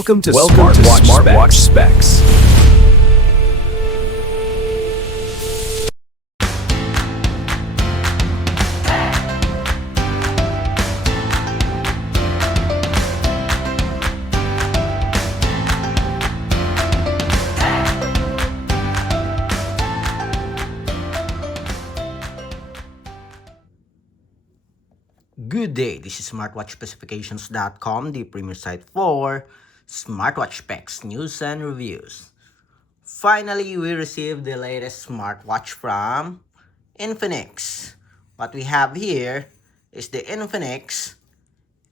Welcome to Smartwatch Specs. Good day, this is smartwatchspecifications.com, the premier site for smartwatch specs, news, and reviews. Finally, we received the latest smartwatch from Infinix. What we have here is the Infinix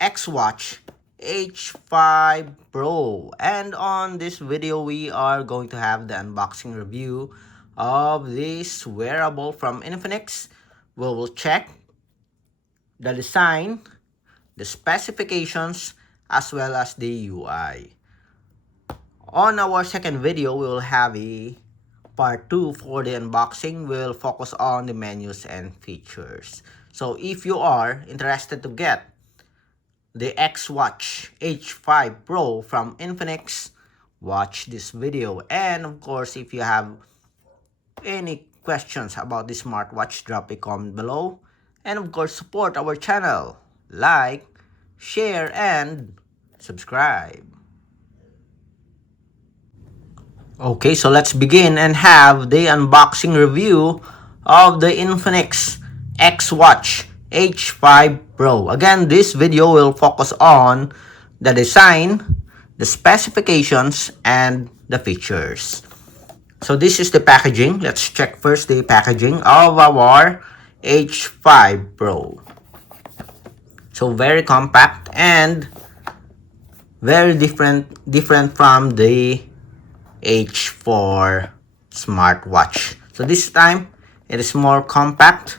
XWatch H5 Pro. And on this video, we are going to have the unboxing review of this wearable from Infinix. We will check the design, the specifications, as well as the UI. On our second video, we will have a part 2 for the unboxing. We'll focus on the menus and features. So if you are interested to get the XWatch H5 Pro from Infinix, watch this video. And of course, if you have any questions about this smartwatch, drop a comment below. And of course, support our channel. Like, share, and subscribe. Okay, so let's begin and have the unboxing review of the Infinix XWatch H5 Pro. Again, this video will focus on the design, the specifications, and the features. So this is the packaging. Let's check first the packaging of our H5 Pro. So very compact and very different from the H4 smartwatch. So this time it is more compact,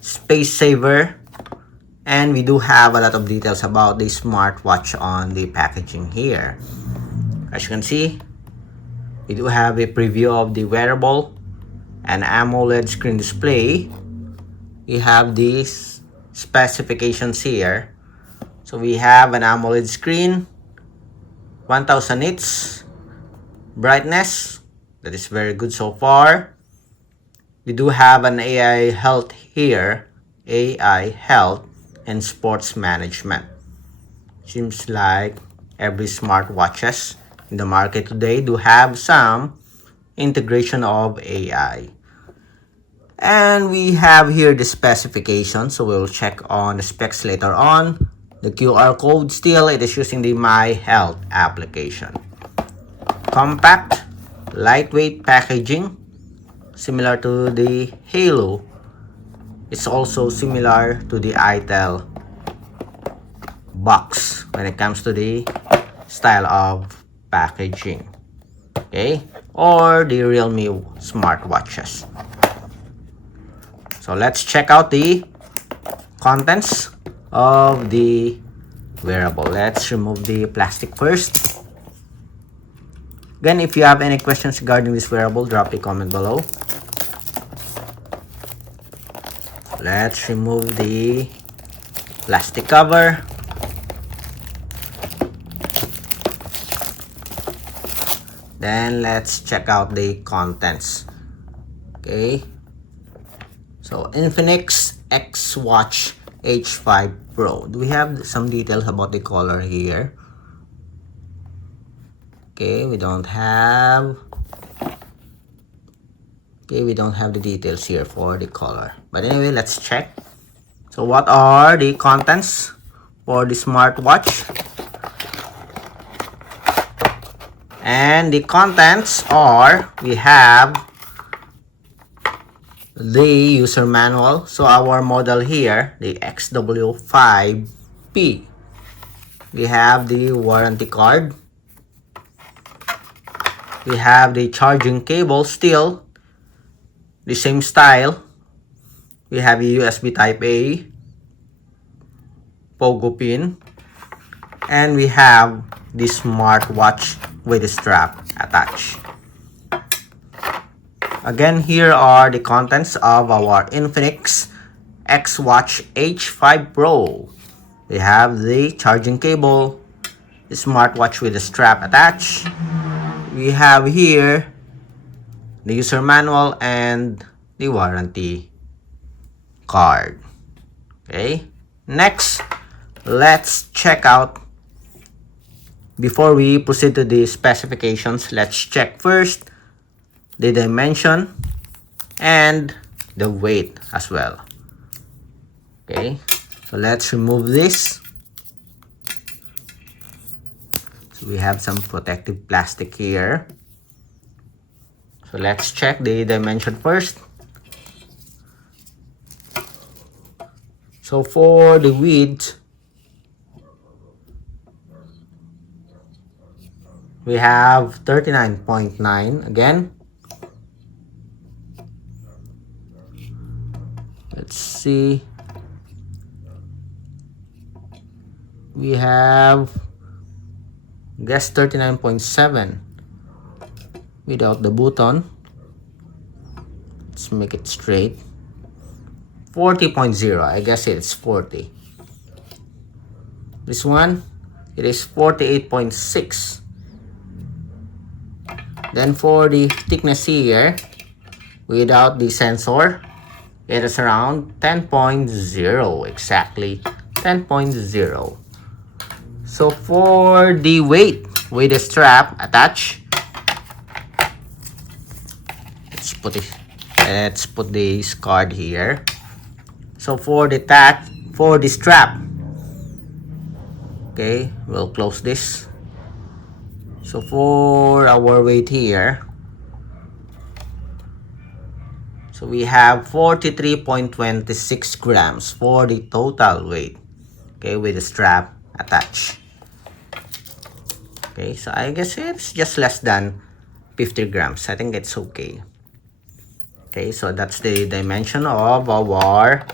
space saver, and we do have a lot of details about the smartwatch on the packaging here. As you can see, we do have a preview of the wearable, an AMOLED screen display. We have these specifications here. So we have an AMOLED screen, 1000 nits brightness. That is very good so far. We do have an AI health here, AI health and sports management. Seems like every smartwatches in the market today do have some integration of AI. And we have here the specifications, so we'll check on the specs later on. The QR code, still it is using the My Health application. Compact, lightweight packaging, similar to the Halo. It's also similar to the ITEL box when it comes to the style of packaging. Okay, or the Realme smartwatches. So let's check out the contents of the wearable. Let's remove the plastic first. Again, if you have any questions regarding this wearable, drop a comment below. Let's remove the plastic cover. Then let's check out the contents. Okay, so Infinix XWatch H5 Pro. Do we have some details about the color here? Okay, we don't have the details here for the color. But anyway, let's check. So what are the contents for the smartwatch? And the contents are, we have the user manual. So our model here, the XW5P. We have the warranty card. We have the charging cable, still the same style. We have a USB type A, pogo pin, and we have the smartwatch with the strap attached. Again, here are the contents of our Infinix XWatch H5 Pro. We have the charging cable, the smartwatch with a strap attached. We have here the user manual and the warranty card. Okay, next, let's check out. Before we proceed to the specifications, let's check first the dimension and the weight as well. Okay, so let's remove this. So we have some protective plastic here. So let's check the dimension first. So for the width, we have 39.9 again. Let's see. We have, guess, 39.7 without the button. Let's make it straight. 40.0, I guess it's 40. This one, it is 48.6. Then for the thickness here, without the sensor, it is around 10.0, exactly 10.0. So for the weight with the strap attached, let's put this card here. So for the strap, okay, we'll close this. So for our weight here, so we have 43.26 grams for the total weight, okay, with the strap attached. Okay, so I guess it's just less than 50 grams. I think it's okay. Okay, so that's the dimension of our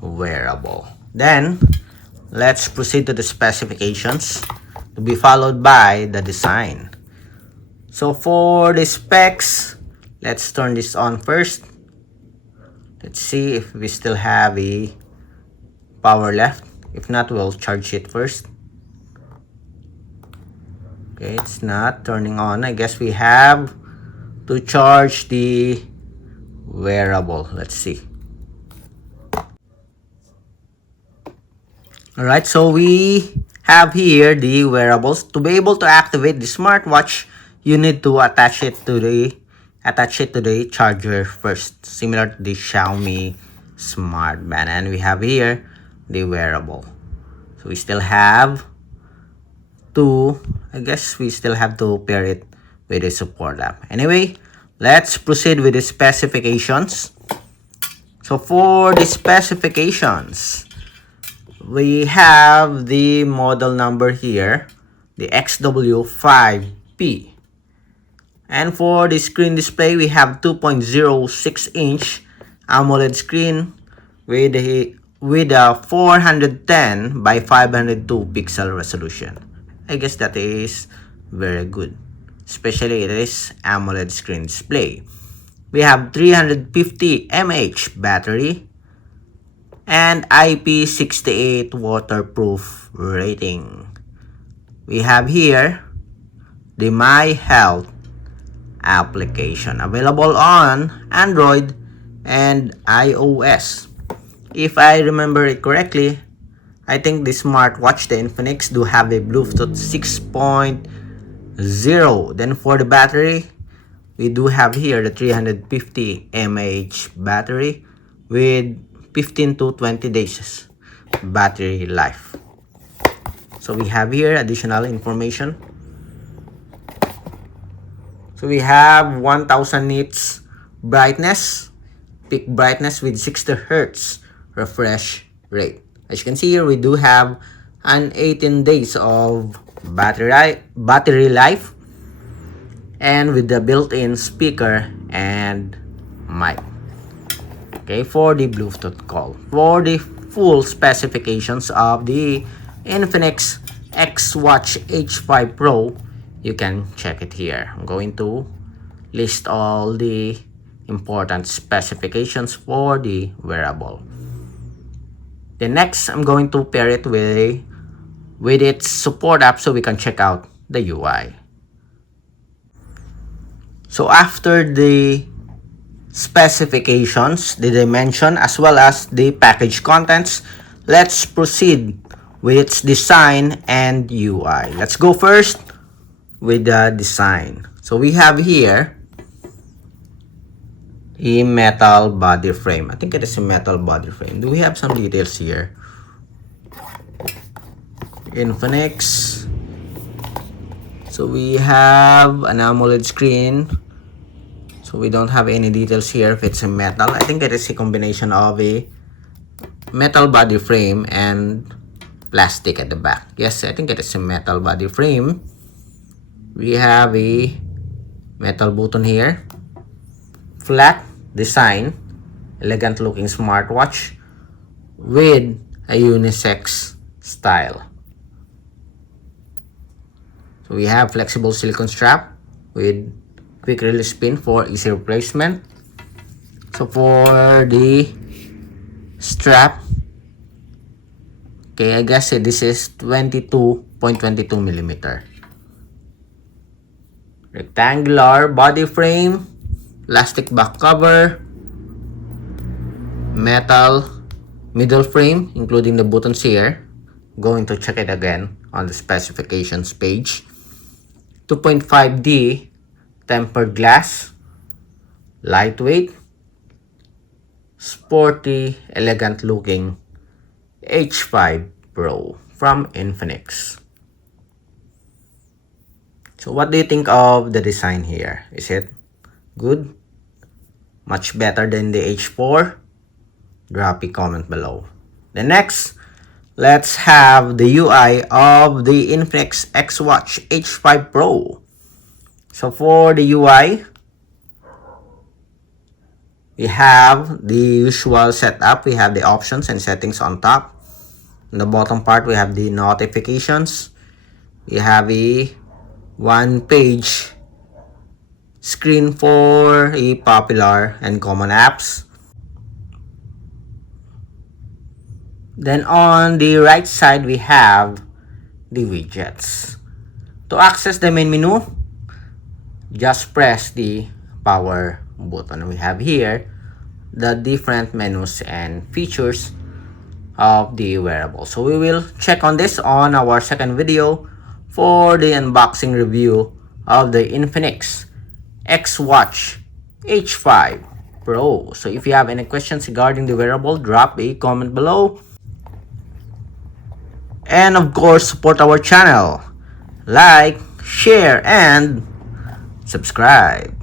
wearable. Then let's proceed to the specifications, to be followed by the design. So for the specs, let's turn this on first. Let's see if we still have a power left. If not, we'll charge it first. Okay, it's not turning on. I guess we have to charge the wearable. Let's see. Alright, so we have here the wearables. To be able to activate the smartwatch, you need to attach it to the charger first, similar to the Xiaomi Smart Band. And we have here the wearable. So we still have to, I guess we still have to pair it with the support app. Anyway, let's proceed with the specifications. So for the specifications, we have the model number here, the XW5P. And for the screen display, we have 2.06 inch AMOLED screen with a 410 by 502 pixel resolution. I guess that is very good, especially it is AMOLED screen display. We have 350 mAh battery and IP68 waterproof rating. We have here the My Health application, available on Android and iOS. If I remember it correctly, I think the smartwatch, the Infinix, do have a Bluetooth 6.0. Then for the battery, we do have here the 350 mAh battery with 15 to 20 days battery life. So we have here additional information. So we have 1000 nits brightness, peak brightness with 60 Hz refresh rate. As you can see here, we do have an 18 days of battery life, and with the built-in speaker and mic. Okay, for the Bluetooth call. For the full specifications of the Infinix XWatch H5 Pro, you can check it here. I'm going to list all the important specifications for the wearable. The next, I'm going to pair it with a with its support app so we can check out the UI. So after the specifications, the dimension, as well as the package contents, let's proceed with its design and UI. Let's go first with the design. So we have here a metal body frame. I think it is a metal body frame. Do we have some details here? Infinix. So we have an AMOLED screen. So we don't have any details here if it's a metal. I think it is a combination of a metal body frame and plastic at the back. Yes, I think it is a metal body frame. We have a metal button here. Flat design, elegant looking smartwatch with a unisex style. So we have flexible silicone strap with quick release pin for easy replacement. So for the strap, okay, I guess this is 22.22 millimeter. Rectangular body frame, plastic back cover, metal middle frame including the buttons here. Going to check it again on the specifications page. 2.5D tempered glass, lightweight, sporty, elegant looking H5 Pro from Infinix. So what do you think of the design here? Is it good? Much better than the H4? Drop a comment below. Then next, let's have the UI of the Infinix XWatch H5 Pro. So for the UI, we have the usual setup. We have the options and settings on top. On the bottom part, we have the notifications. We have a one-page screen for a popular and common apps. Then on the right side, we have the widgets. To access the main menu, just press the power button. We have here the different menus and features of the wearable. So we will check on this on our second video for the unboxing review of the Infinix XWatch H5 Pro. So if you have any questions regarding the wearable, drop a comment below. And of course, support our channel. Like, share, and subscribe.